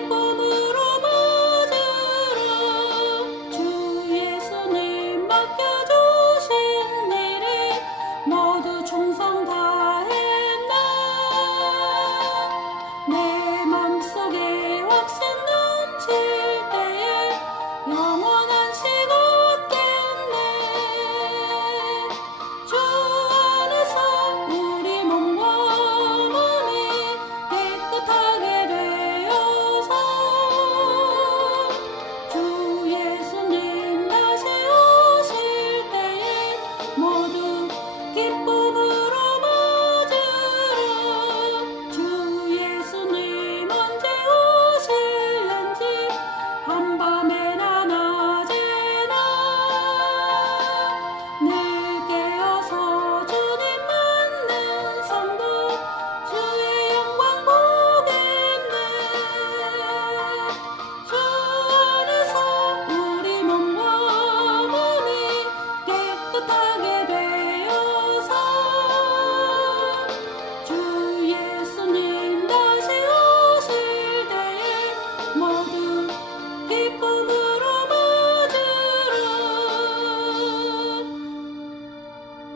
people